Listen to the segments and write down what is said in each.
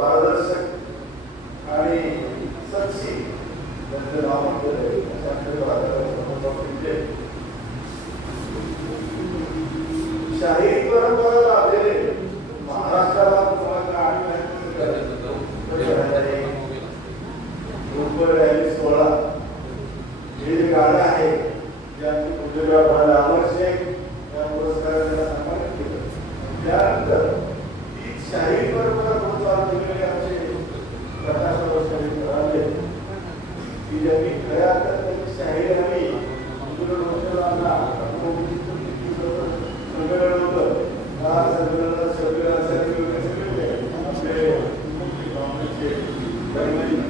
पारदर्शक आणि सच्ची त्यांचं नाव Gracias.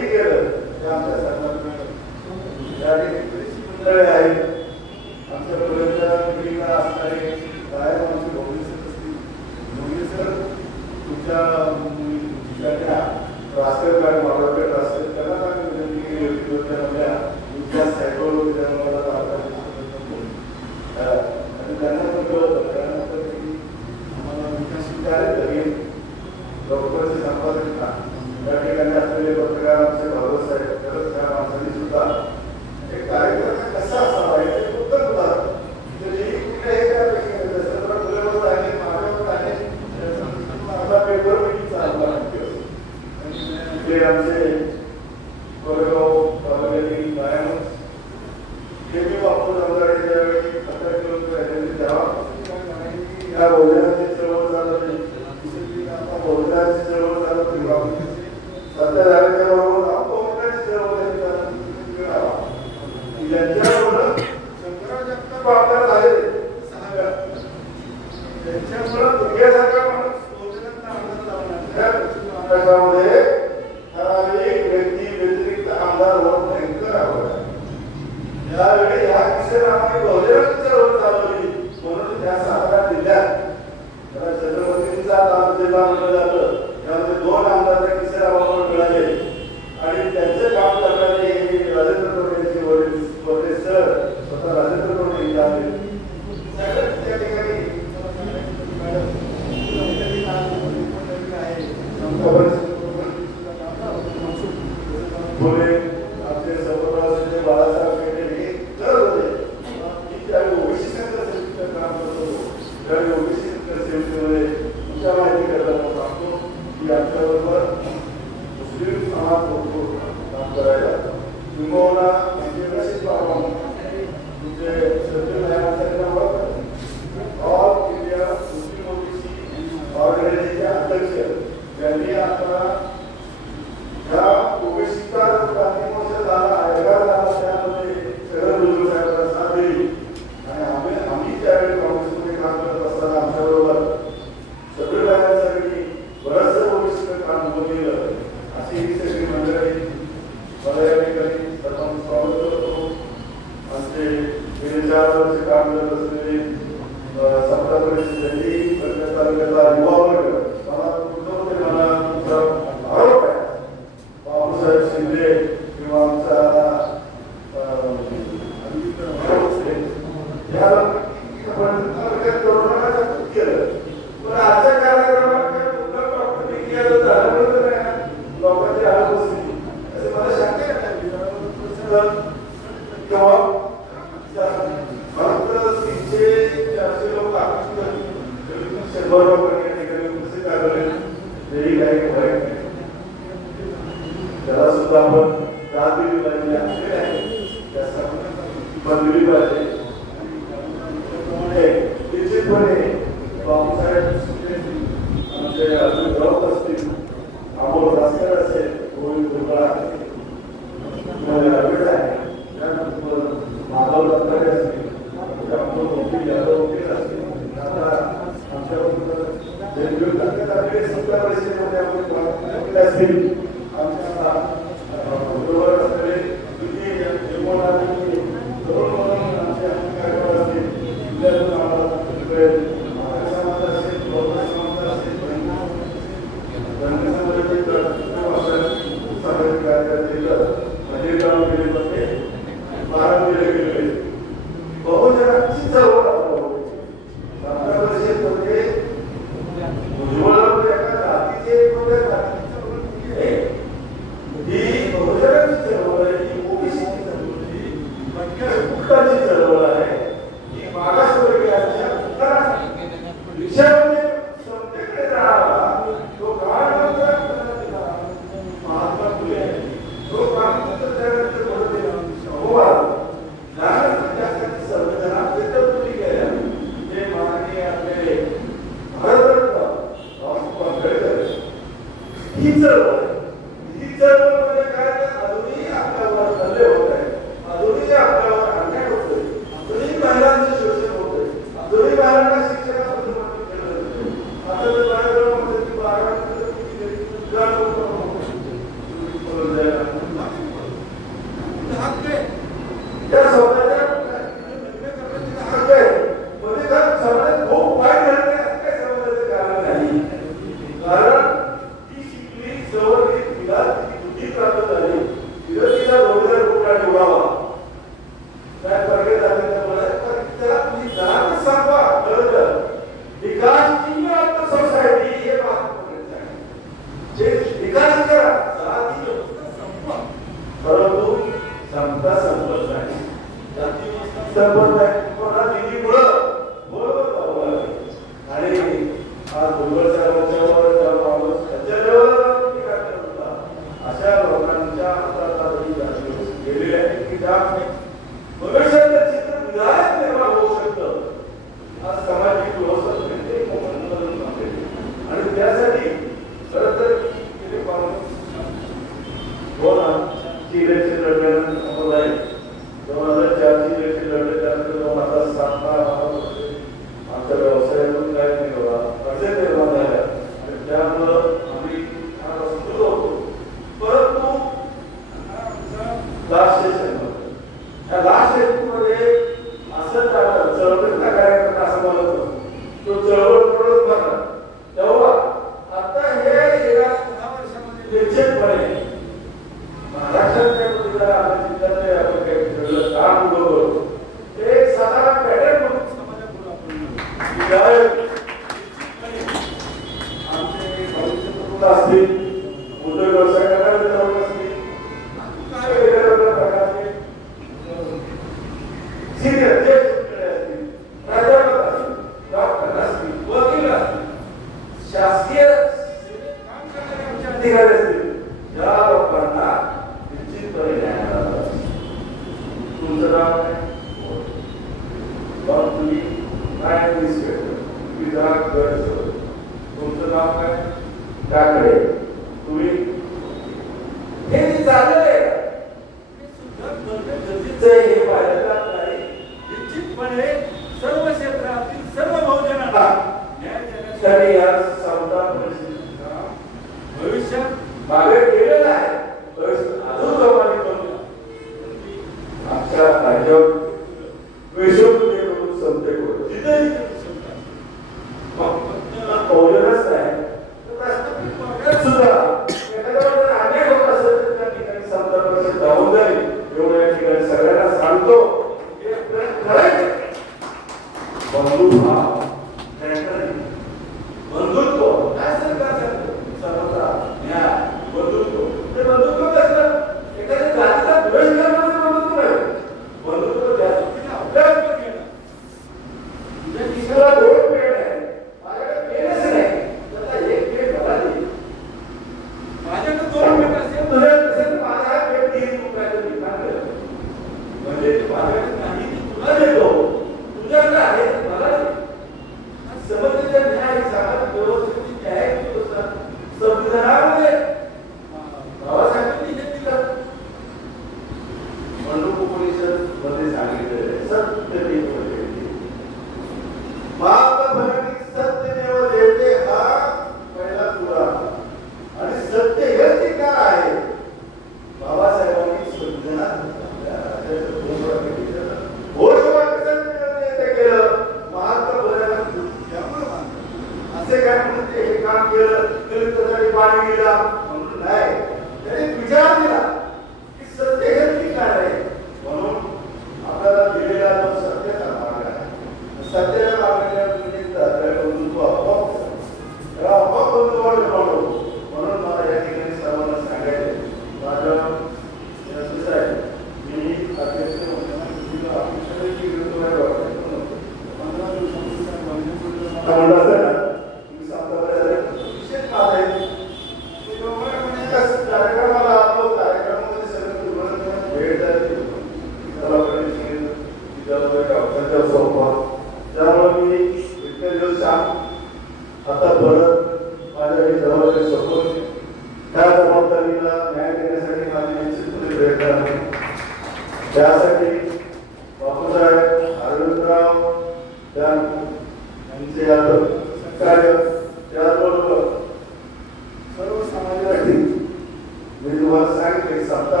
तुम्हाला सांगितले समता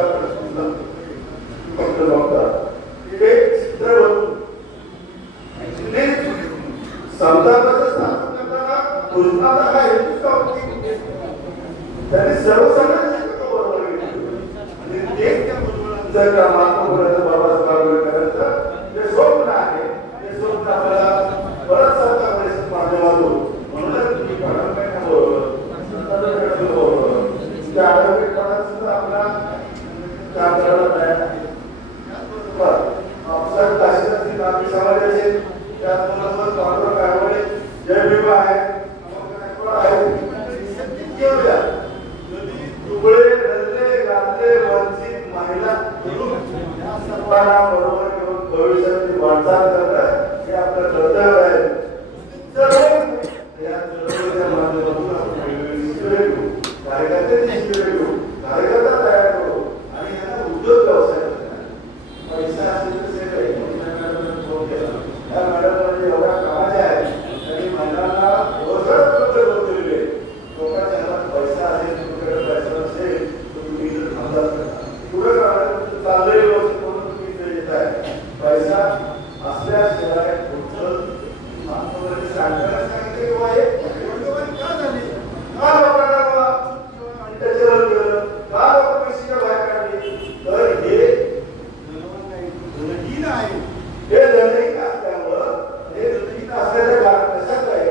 फक्त बघता हे चित्र समताचं स्थापन करताना तुलनाचा हा हेतूच होती त्यांनी सर्वसामान्य बरोबर आणि तेच त्या जर का महात्मा फुलेंचं बाबासाहेब आंबेडकरांचं जे स्वप्न आहे ते स्वप्न आपल्याला परत सरकार परिषद माध्यमातून म्हणूनच तुम्ही बरोबर त्या आढळेपणाचं आपला काम करायला तयार आहे आपल्या काशीनाथी नागरी समाजाचे त्याचबरोबर डॉक्टर काळवडे जय भीम आहे दुबळे रल्ले गांधे वंचित महिला या सर्वांना बरोबर घेऊन भविष्याची वाटचाल करणं हे आपलं कर्तव्य आहे या चळवळीच्या माध्यमातून आपण कार्यकर्ता तयार करू आणि यांना उद्योग व्यवसाय पैसा असेल तर त्या मॅडम एवढ्या कामाच्या आहेत आणि महिलांना रोजगार उपलब्ध करून दिलेले लोकांच्या हातात पैसा असेल तुमच्याकडे पैसा नसेल तर तुम्ही इथं थांबतात पुढे चाललेली गोष्ट करून तुम्ही इथे येत आहे पैसा असल्याशिवाय पुढचं सांगताना सांगितलं किंवा हे का झाली का लोकांना त्याच्यावर गेलं का लोक पैशाच्या बाहेर काढली तर हे धनहीन आहे हे धनहीन असल्यामुळं हे धनहीन असल्याच्या कारण कशात आहे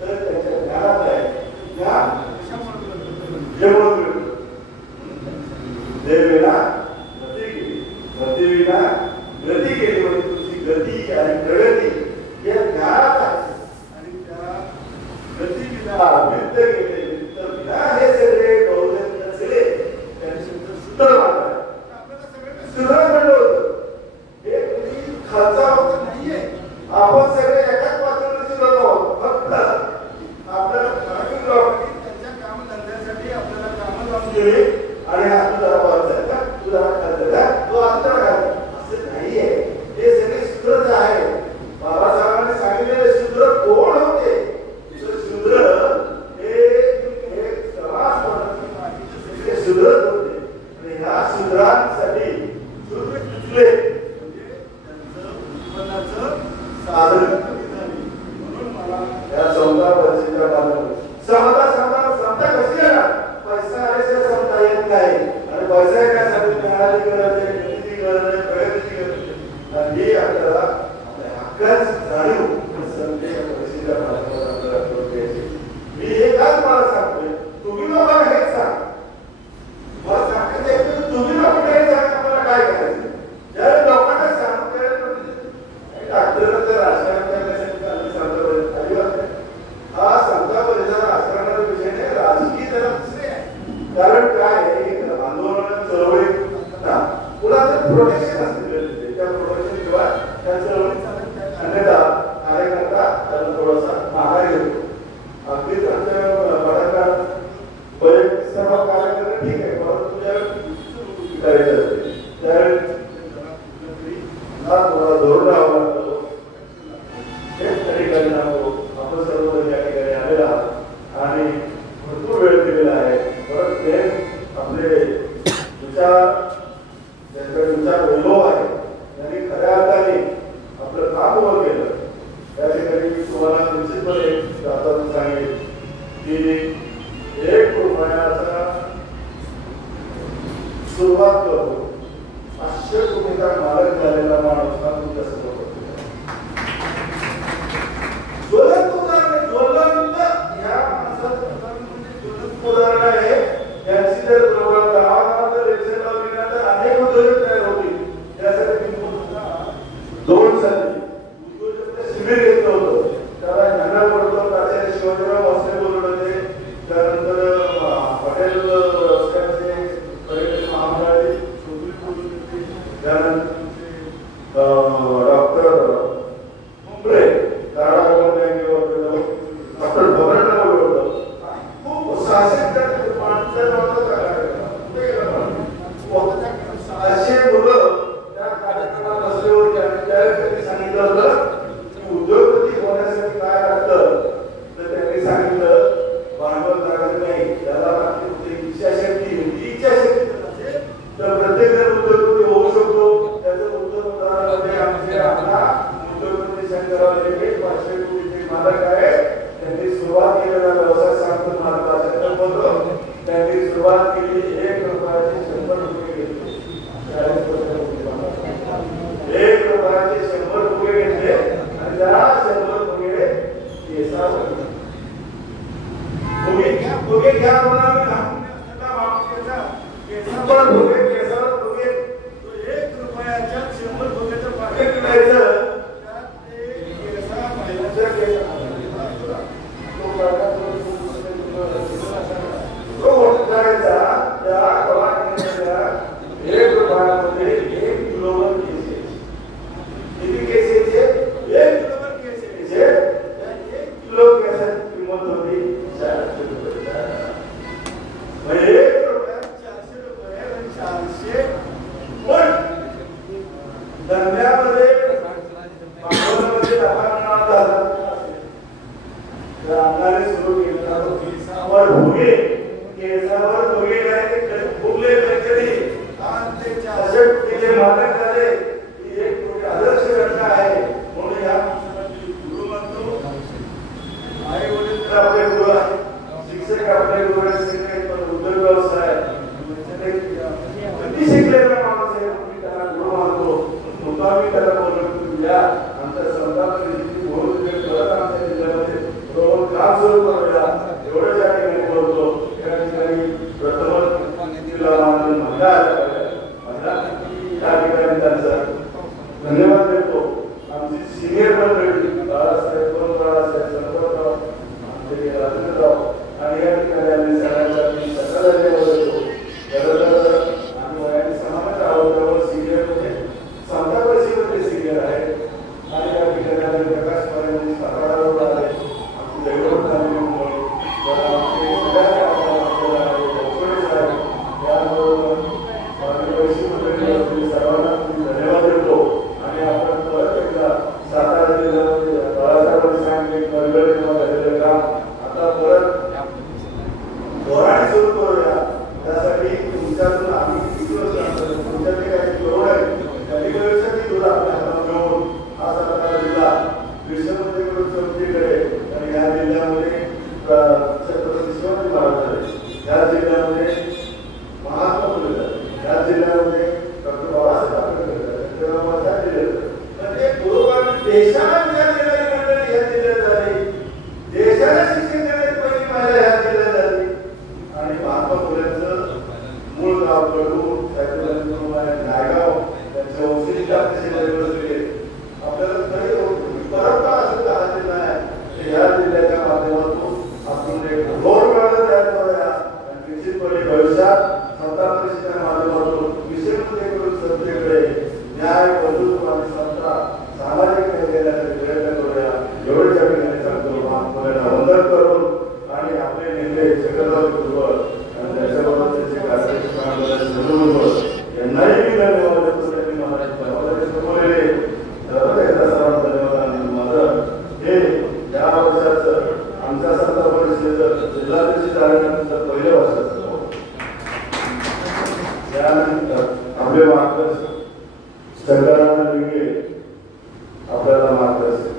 तर त्यांच्या ज्ञानात आहे ज्ञान देवेना गतीविना गती केली म्हणजे तुमची गती आणि प्रगती हे ज्ञानात आहे आणि त्या गतीविना वित्त गेले वित्त विना हे सगळे बहुजन नसले त्यांनी सूत्र मांडलं आपल्याला सगळ्यांना सुधार म्हणलं होतं हे तुम्ही खर्चावरच नाहीये आपण सगळे एकाच पातळीवर सुधारत आहोत फक्त आपल्याला ठराविक लोकांनी त्यांच्या कामधंद्यासाठी आपल्याला कामं लावून दिली आणि आपण जरा वाचायचा तू जरा खायचा तो आता असं नाहीये हे सगळे सूत्रच आहे बाबासाहेबांनी सांगितलेले सूत्र कोण होते सूत्र हे समाज सगळे सुधरत होते आणि ह्या सुधारांसाठी सूत्र कितले म्हणजे त्यांचं उत्पन्नाचं साधन कमी झाली म्हणून मला या समता परिषदेच्या बाबतीत समता कशी येणार पैसा आल्याशिवाय समता येत नाही आणि पैसा येण्यासाठी मिळाली गरज आहे निधी गरज आहे प्रगती गरज आहे आणि हे आपल्याला आपल्या हक्काची जाणीव समतेच्या परिषदेच्या माध्यमातून आपल्याला करून द्यायची मी एकाच मला सांगतोय तुम्ही लोकांना हेच सांग मला सांगायचं तुम्ही लोकांना हे सांगा आपल्याला काय करायचं ज्यावेळी लोकांना सांगू त्यावेळी डॉक्टरांना तर राजकारणाच्या हा समता परिषद राजकारणाचा विषय नाही राजकीय जरा दुसरे आहे कारण काय आंदोलन चळवळी कुणाचं प्रोटेक्शन असते त्या प्रोटेक्शन किंवा त्या चळवळीचा अन्यथा कार्यकर्ता त्यांना थोडासा माघार घेतो अगदीच आमच्या पदाकार सर्व कार्य करणं ठीक आहे परंतु ज्यावेळी करायचं असते त्यावेळी थोडा धोरण राहावं लागतो हेच त्या ठिकाणी आपण सर्व त्या ठिकाणी आलेला आणि भरपूर वेळ दिलेला आहे परत सुरुवात केली 1 रुपयाचे 100 रुपये घेतले 40 1 रुपयाचे 100 रुपये घेतले आणि त्या 100 रुपये केसावर फुगे घ्या म्हणाले आपल्याला वापरायचा केसावर फुगे केसावर फुगे तो 1 रुपयाच्या 100 फुगेचं पाकिट मिळायचं त्यात ते केसा महिलाच्या केसावर तो करायचा त्या कवाटण्याच्या 1 रुपयामध्ये 1 किलोवर केसेस किती केसेस 1 किलोवर केसेस 1 किलो केसाची किंमत होती 400 रुपये 1 रुपयात 400 रुपये आणि 400 पण धंद्यामध्ये बाजारामध्ये 10 झाला अंगाने सुरू केला केसावर फुगे नाही ते फुगले कधी आणि ते 400 फुगेचे मालक झाले ही एक मोठी आदर्श घटना आहे म्हणून या गुरु म्हणतो आई वडील तर आपले गुरु आहे शिक्षक आपले गुरु आहेत पण उद्योग व्यवसाय कधी शिकलेला माणूस आहे मी त्याला गुरु मानतो मुद्दामी त्याला बोलतो या आमच्या संतांनी बहुत वेळ करत आमच्या जिल्ह्यामध्ये रोज काम सुरू करूया एवढं त्या ठिकाणी बोलतो त्या ठिकाणी प्रथम तिला महिला त्या ठिकाणी त्यांचा धन्यवाद देतो आमची सिनियर मंडळी बाळासाहेब संतोषराव आमचे राजेंद्रराव आणि या ठिकाणी आम्ही सगळ्यांचा सगळ्या धन्यवाद देतो खरं तर आम्ही वयाने समानच आहोत त्यामुळे सिनियर म्हणजे 7 वर्षीमध्ये सिनियर आहे आणि या ठिकाणी आम्ही प्रकाश महाराजांनी सातारा रोड आले आमची दैवत झाली मुळे सर्वांना धन्यवाद देतो आणि आपण परत एकदा सातारा जिल्ह्यामध्ये बाळासाहेबांनी सांगितले झालेलं काम आता परत धोरण सुरू करूया त्यासाठी तुमच्यातून आम्ही किती वर्ष तुमच्याकडे काही धोरण आहे त्यापेक्षा ती धोरण आपल्या हातात घेऊन हा सातारा जिल्हा विषमतेकडून समजीकडे आणि या जिल्ह्यामध्ये छत्रपती शिवाजी महाराज झाले या जिल्ह्यामध्ये महात्मा फुले झाले या जिल्ह्यामध्ये डॉक्टर बाबासाहेब आंबेडकर झाले म्हणजे पूर्वकाळी देशाला विचार देणारी मंडळी या जिल्ह्यात झाली देशाला शिक्षण देणारी पहिली महिला या जिल्ह्यात झाली आणि महात्मा फुलेंचं मूळ गाव कडून नायगाव त्यांच्या वंशजीला आपल्याला तरी परंपरा असं हा जिल्हा आहे या जिल्ह्याच्या माध्यमातून आपण एक घोर काढत तयार करूया आणि निश्चितपणे भविष्यात सत्ता परिषदेच्या माध्यमातून विषमतेकडून सत्तेकडे न्याय बंधुत्व आणि सत्ता सामाजिक न्याय देण्यासाठी प्रयत्न करूया एवढे त्या ठिकाणी सांगतो महात्माला वंदन करून आणि आपले नेते जगन्नाथ गुरुवर आणि त्याच्याबरोबर त्याचे कार्यक्रम यांनाही मी धन्यवाद देतो त्यांनी मला बोललेले सर्वांना धन्यवाद आणि माझं हे या वर्षाचं आमच्या सत्ता परिषदेचं जिल्हाध्यक्ष झाल्यानंतर पहिल्या वर्षाचं त्यानंतर आपले मार्गदर्शक संघटना वेगळे आपल्याला मार्गदर्शक